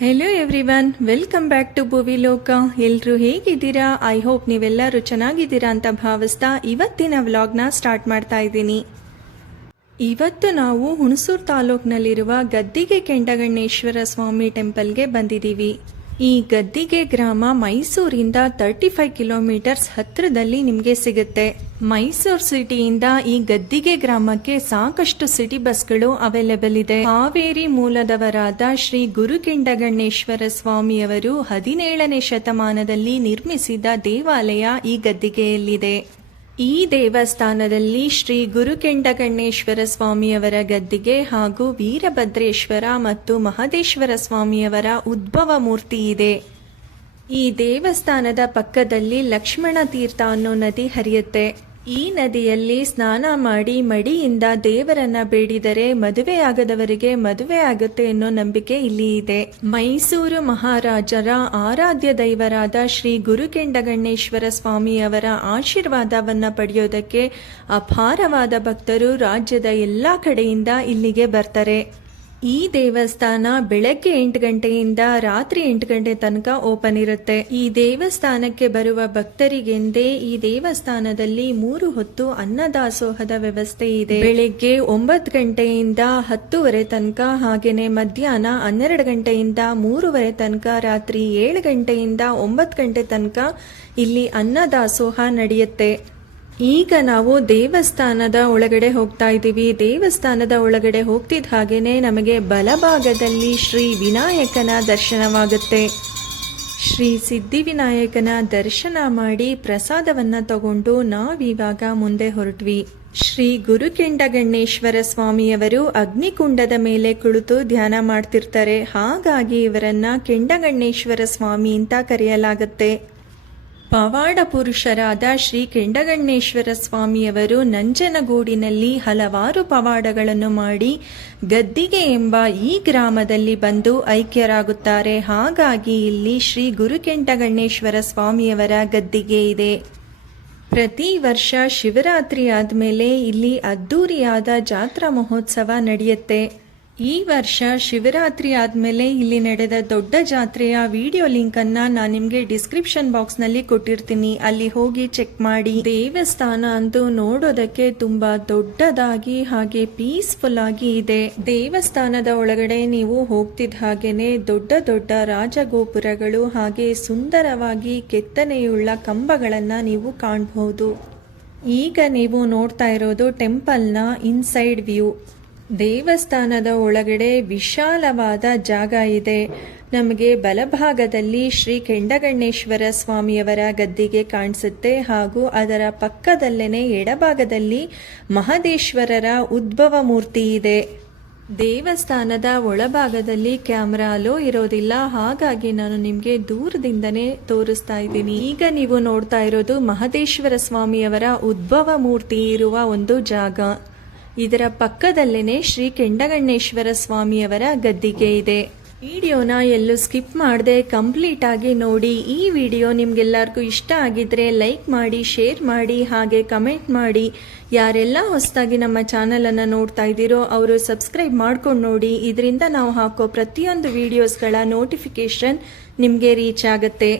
Hello everyone welcome back to Bhuvi Loka ಎಲ್ಲರೂ ಹೇಗಿದ್ದೀರಾ? I hope ನೀವೆಲ್ಲರೂ ಚೆನ್ನಾಗಿದ್ದೀರಾ ಅಂತ ಭಾವಿಸ್ತಾ ಇವತ್ತಿನ ವ್ಲಾಗ್ನ ಸ್ಟಾರ್ಟ್ ಮಾಡ್ತಾ ಇದ್ದೀನಿ. ಇವತ್ತು ನಾವು ಹುಣಸೂರು ತಾಲೂಕಿನಲ್ಲಿರುವ ಗದ್ದಿಗೆ ಕೆಂಡಗಣ್ಣೇಶ್ವರ ಸ್ವಾಮಿ ಟೆಂಪಲ್ಗೆ ಬಂದಿದ್ದೀವಿ. ಈ ಗದ್ದಿಗೆ ಗ್ರಾಮ ಮೈಸೂರಿಂದ ತರ್ಟಿ ಫೈವ್ ಕಿಲೋಮೀಟರ್ಸ್ ಹತ್ತಿರದಲ್ಲಿ ನಿಮಗೆ ಸಿಗುತ್ತೆ. ಮೈಸೂರು ಸಿಟಿಯಿಂದ ಈ ಗದ್ದಿಗೆ ಗ್ರಾಮಕ್ಕೆ ಸಾಕಷ್ಟು ಸಿಟಿ ಬಸ್ಗಳು ಅವೈಲೇಬಲ್ ಇದೆ. ಹಾವೇರಿ ಮೂಲದವರಾದ ಶ್ರೀ ಗುರುಕಿಂಡಗಣ್ಣೇಶ್ವರ ಸ್ವಾಮಿಯವರು ಹದಿನೇಳನೇ ಶತಮಾನದಲ್ಲಿ ನಿರ್ಮಿಸಿದ ದೇವಾಲಯ ಈ ಗದ್ದಿಗೆಯಲ್ಲಿದೆ. ಈ ದೇವಸ್ಥಾನದಲ್ಲಿ ಶ್ರೀ ಗುರುಕೆಂಡಗಣ್ಣೇಶ್ವರ ಸ್ವಾಮಿಯವರ ಗದ್ದಿಗೆ ಹಾಗೂ ವೀರಭದ್ರೇಶ್ವರ ಮತ್ತು ಮಹದೇಶ್ವರ ಸ್ವಾಮಿಯವರ ಉದ್ಭವ ಮೂರ್ತಿ ಇದೆ. ಈ ದೇವಸ್ಥಾನದ ಪಕ್ಕದಲ್ಲಿ ಲಕ್ಷ್ಮಣ ತೀರ್ಥ ಅನ್ನೋ ನದಿ ಹರಿಯುತ್ತೆ. ಈ ನದಿಯಲ್ಲಿ ಸ್ನಾನ ಮಾಡಿ ಮಡಿಯಿಂದ ದೇವರನ್ನ ಬೇಡಿದರೆ ಮದುವೆಯಾಗದವರಿಗೆ ಮದುವೆ ಆಗುತ್ತೆ ಅನ್ನೋ ನಂಬಿಕೆ ಇಲ್ಲಿ ಇದೆ. ಮೈಸೂರು ಮಹಾರಾಜರ ಆರಾಧ್ಯ ದೈವರಾದ ಶ್ರೀ ಗುರುಕೆಂಡಗಣ್ಣೇಶ್ವರ ಸ್ವಾಮಿಯವರ ಆಶೀರ್ವಾದವನ್ನ ಪಡೆಯೋದಕ್ಕೆ ಅಪಾರವಾದ ಭಕ್ತರು ರಾಜ್ಯದ ಎಲ್ಲಾ ಕಡೆಯಿಂದ ಇಲ್ಲಿಗೆ ಬರ್ತಾರೆ. ಈ ದೇವಸ್ಥಾನ ಬೆಳಗ್ಗೆ ಎಂಟು ಗಂಟೆಯಿಂದ ರಾತ್ರಿ ಎಂಟು ಗಂಟೆ ತನಕ ಓಪನ್ ಇರುತ್ತೆ. ಈ ದೇವಸ್ಥಾನಕ್ಕೆ ಬರುವ ಭಕ್ತರಿಗೆಂದೇ ಈ ದೇವಸ್ಥಾನದಲ್ಲಿ ಮೂರು ಹೊತ್ತು ಅನ್ನದಾಸೋಹದ ವ್ಯವಸ್ಥೆ ಇದೆ. ಬೆಳಿಗ್ಗೆ ಒಂಬತ್ತು ಗಂಟೆಯಿಂದ ಹತ್ತುವರೆ ತನಕ ಹಾಗೇನೆ ಮಧ್ಯಾಹ್ನ ಹನ್ನೆರಡು ಗಂಟೆಯಿಂದ ಮೂರುವರೆ ತನಕ, ರಾತ್ರಿ ಏಳು ಗಂಟೆಯಿಂದ ಒಂಬತ್ತು ಗಂಟೆ ತನಕ ಇಲ್ಲಿ ಅನ್ನದಾಸೋಹ ನಡೆಯುತ್ತೆ. ಈಗ ನಾವು ದೇವಸ್ಥಾನದ ಒಳಗಡೆ ಹೋಗ್ತಾ ಇದ್ದೀವಿ. ದೇವಸ್ಥಾನದ ಒಳಗಡೆ ಹೋಗ್ತಿದ್ದ ಹಾಗೇನೆ ನಮಗೆ ಬಲಭಾಗದಲ್ಲಿ ಶ್ರೀ ವಿನಾಯಕನ ದರ್ಶನವಾಗುತ್ತೆ. ಶ್ರೀ ಸಿದ್ಧಿವಿನಾಯಕನ ದರ್ಶನ ಮಾಡಿ ಪ್ರಸಾದವನ್ನ ತಗೊಂಡು ನಾವಿವಾಗ ಮುಂದೆ ಹೊರಟ್ವಿ. ಶ್ರೀ ಗುರುಕೆಂಡಗಣ್ಣೇಶ್ವರ ಸ್ವಾಮಿಯವರು ಅಗ್ನಿಕುಂಡದ ಮೇಲೆ ಕುಳಿತು ಧ್ಯಾನ ಮಾಡ್ತಿರ್ತಾರೆ. ಹಾಗಾಗಿ ಇವರನ್ನ ಕೆಂಡಗಣ್ಣೇಶ್ವರ ಸ್ವಾಮಿ ಅಂತ ಕರೆಯಲಾಗುತ್ತೆ. ಪವಾಡ ಪುರುಷರಾದ ಶ್ರೀ ಕೆಂಡಗಣ್ಣೇಶ್ವರ ಸ್ವಾಮಿಯವರು ನಂಜನಗೂಡಿನಲ್ಲಿ ಹಲವಾರು ಪವಾಡಗಳನ್ನು ಮಾಡಿ ಗದ್ದಿಗೆ ಎಂಬ ಈ ಗ್ರಾಮದಲ್ಲಿ ಬಂದು ಐಕ್ಯರಾಗುತ್ತಾರೆ. ಹಾಗಾಗಿ ಇಲ್ಲಿ ಶ್ರೀ ಗುರುಕೆಂಡಗಣ್ಣೇಶ್ವರ ಸ್ವಾಮಿಯವರ ಗದ್ದಿಗೆ ಇದೆ. ಪ್ರತಿ ವರ್ಷ ಶಿವರಾತ್ರಿ ಆದಮೇಲೆ ಇಲ್ಲಿ ಅದ್ದೂರಿಯಾದ ಜಾತ್ರಾ ಮಹೋತ್ಸವ ನಡೆಯುತ್ತೆ. ಈ ವರ್ಷ ಶಿವರಾತ್ರಿ ಆದಮೇಲೆ ಇಲ್ಲಿ ನಡೆದ ದೊಡ್ಡ ಜಾತ್ರೆಯ ವಿಡಿಯೋ ಲಿಂಕ್ ಅನ್ನ ನಾನು ನಿಮಗೆ ಡಿಸ್ಕ್ರಿಪ್ಷನ್ ಬಾಕ್ಸ್ನಲ್ಲಿ ಕೊಟ್ಟಿರ್ತೀನಿ. ಅಲ್ಲಿ ಹೋಗಿ ಚೆಕ್ ಮಾಡಿ. ದೇವಸ್ಥಾನ ಅಂತೂ ನೋಡೋದಕ್ಕೆ ತುಂಬಾ ದೊಡ್ಡದಾಗಿ ಹಾಗೆ ಪೀಸ್ಫುಲ್ ಆಗಿ ಇದೆ. ದೇವಸ್ಥಾನದ ಒಳಗಡೆ ನೀವು ಹೋಗ್ತಿದ್ದ ಹಾಗೇನೆ ದೊಡ್ಡ ದೊಡ್ಡ ರಾಜಗೋಪುರಗಳು ಹಾಗೆ ಸುಂದರವಾಗಿ ಕೆತ್ತನೆಯುಳ್ಳ ಕಂಬಗಳನ್ನ ನೀವು ಕಾಣಬಹುದು ಈಗ ನೀವು ನೋಡ್ತಾ ಇರೋದು ಟೆಂಪಲ್ನ ಇನ್ಸೈಡ್ ವ್ಯೂ ದೇವಸ್ಥಾನದ ಒಳಗಡೆ ವಿಶಾಲವಾದ ಜಾಗ ಇದೆ. ನಮಗೆ ಬಲಭಾಗದಲ್ಲಿ ಶ್ರೀ ಕೆಂಡಗಣ್ಣೇಶ್ವರ ಸ್ವಾಮಿಯವರ ಗದ್ದಿಗೆ ಕಾಣಿಸುತ್ತೆ ಹಾಗೂ ಅದರ ಪಕ್ಕದಲ್ಲೇನೆ ಎಡಭಾಗದಲ್ಲಿ ಮಹದೇಶ್ವರರ ಉದ್ಭವ ಮೂರ್ತಿ ಇದೆ. ದೇವಸ್ಥಾನದ ಒಳಭಾಗದಲ್ಲಿ ಕ್ಯಾಮ್ರಾ ಅಲೋ ಇರೋದಿಲ್ಲ, ಹಾಗಾಗಿ ನಾನು ನಿಮಗೆ ದೂರದಿಂದನೇ ತೋರಿಸ್ತಾ ಇದ್ದೀನಿ. ಈಗ ನೀವು ನೋಡ್ತಾ ಇರೋದು ಮಹದೇಶ್ವರ ಸ್ವಾಮಿಯವರ ಉದ್ಭವ ಮೂರ್ತಿ ಇರುವ ಒಂದು ಜಾಗ. ಇದರ ಪಕ್ಕದಲ್ಲೇನೆ ಶ್ರೀ ಕೆಂಡಗಣ್ಣೇಶ್ವರ ಸ್ವಾಮಿಯವರ ಗದ್ದಿಗೆ ಇದೆ. ವಿಡಿಯೋನ ಎಲ್ಲೂ ಸ್ಕಿಪ್ ಮಾಡದೆ ಕಂಪ್ಲೀಟ್ ಆಗಿ ನೋಡಿ. ಈ ವಿಡಿಯೋ ನಿಮ್ಗೆಲ್ಲರಿಗೂ ಇಷ್ಟ ಆಗಿದ್ರೆ ಲೈಕ್ ಮಾಡಿ, ಶೇರ್ ಮಾಡಿ, ಹಾಗೆ ಕಮೆಂಟ್ ಮಾಡಿ. ಯಾರೆಲ್ಲ ಹೊಸದಾಗಿ ನಮ್ಮ ಚಾನಲನ್ನು ನೋಡ್ತಾ ಇದ್ದೀರೋ ಅವರು ಸಬ್ಸ್ಕ್ರೈಬ್ ಮಾಡ್ಕೊಂಡು ನೋಡಿ. ಇದರಿಂದ ನಾವು ಹಾಕೋ ಪ್ರತಿಯೊಂದು ವಿಡಿಯೋಸ್ಗಳ ನೋಟಿಫಿಕೇಶನ್ ನಿಮಗೆ ರೀಚ್ ಆಗುತ್ತೆ.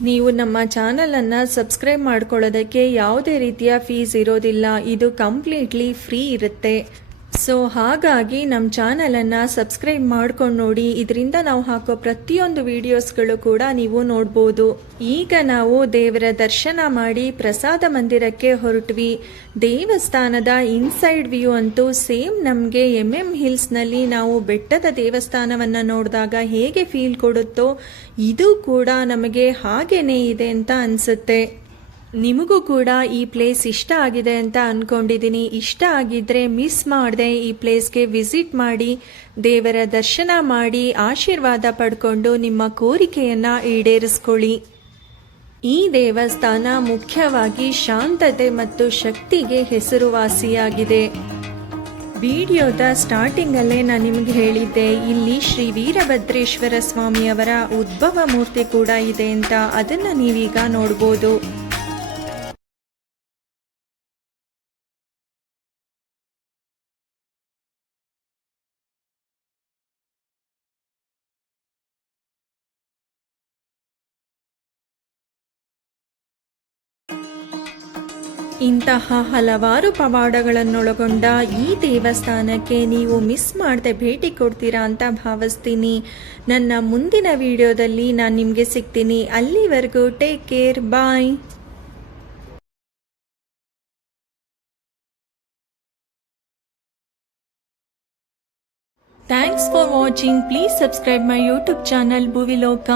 ನೀವು ನಮ್ಮ ಚಾನಲನ್ನು ಸಬ್ಸ್ಕ್ರೈಬ್ ಮಾಡ್ಕೊಳ್ಳೋದಕ್ಕೆ ಯಾವುದೇ ರೀತಿಯ ಫೀಸ್ ಇರೋದಿಲ್ಲ. ಇದು ಕಂಪ್ಲೀಟ್ಲಿ ಫ್ರೀ ಇರುತ್ತೆ. ಸೊ ಹಾಗಾಗಿ ನಮ್ಮ ಚಾನಲನ್ನು ಸಬ್ಸ್ಕ್ರೈಬ್ ಮಾಡ್ಕೊಂಡು ನೋಡಿ. ಇದರಿಂದ ನಾವು ಹಾಕೋ ಪ್ರತಿಯೊಂದು ವಿಡಿಯೋಸ್ಗಳು ಕೂಡ ನೀವು ನೋಡ್ಬೋದು. ಈಗ ನಾವು ದೇವರ ದರ್ಶನ ಮಾಡಿ ಪ್ರಸಾದ ಮಂದಿರಕ್ಕೆ ಹೊರಟ್ವಿ. ದೇವಸ್ಥಾನದ ಇನ್ಸೈಡ್ ವ್ಯೂ ಅಂತೂ ಸೇಮ್ ನಮಗೆ ಎಂ ಎಂ ಹಿಲ್ಸ್ನಲ್ಲಿ ನಾವು ಬೆಟ್ಟದ ದೇವಸ್ಥಾನವನ್ನು ನೋಡಿದಾಗ ಹೇಗೆ ಫೀಲ್ ಕೊಡುತ್ತೋ, ಇದು ಕೂಡ ನಮಗೆ ಹಾಗೇನೇ ಇದೆ ಅಂತ ಅನಿಸುತ್ತೆ. ನಿಮಗೂ ಕೂಡ ಈ ಪ್ಲೇಸ್ ಇಷ್ಟ ಆಗಿದೆ ಅಂತ ಅನ್ಕೊಂಡಿದ್ದೀನಿ. ಇಷ್ಟ ಆಗಿದ್ರೆ ಮಿಸ್ ಮಾಡದೆ ಈ ಪ್ಲೇಸ್ಗೆ ವಿಸಿಟ್ ಮಾಡಿ, ದೇವರ ದರ್ಶನ ಮಾಡಿ, ಆಶೀರ್ವಾದ ಪಡ್ಕೊಂಡು ನಿಮ್ಮ ಕೋರಿಕೆಯನ್ನ ಈಡೇರಿಸ್ಕೊಳ್ಳಿ. ಈ ದೇವಸ್ಥಾನ ಮುಖ್ಯವಾಗಿ ಶಾಂತತೆ ಮತ್ತು ಶಕ್ತಿಗೆ ಹೆಸರುವಾಸಿಯಾಗಿದೆ. ವಿಡಿಯೋದ ಸ್ಟಾರ್ಟಿಂಗಲ್ಲೇ ನಾನು ನಿಮಗೆ ಹೇಳಿದ್ದೆ, ಇಲ್ಲಿ ಶ್ರೀ ವೀರಭದ್ರೇಶ್ವರ ಸ್ವಾಮಿಯವರ ಉದ್ಭವ ಮೂರ್ತಿ ಕೂಡ ಇದೆ ಅಂತ. ಅದನ್ನು ನೀವೀಗ ನೋಡ್ಬೋದು. ಇಂತಹ ಹಲವಾರು ಪವಾಡಗಳನ್ನೊಳಗೊಂಡ ಈ ದೇವಸ್ಥಾನಕ್ಕೆ ನೀವು ಮಿಸ್ ಮಾಡದೆ ಭೇಟಿ ಕೊಡ್ತೀರಾ ಅಂತ ಭಾವಿಸ್ತೀನಿ. ನನ್ನ ಮುಂದಿನ ವಿಡಿಯೋದಲ್ಲಿ ನಾನು ನಿಮಗೆ ಸಿಗ್ತೀನಿ. ಅಲ್ಲಿವರೆಗೂ take care bye for watching please subscribe my YouTube channel Bhuviloka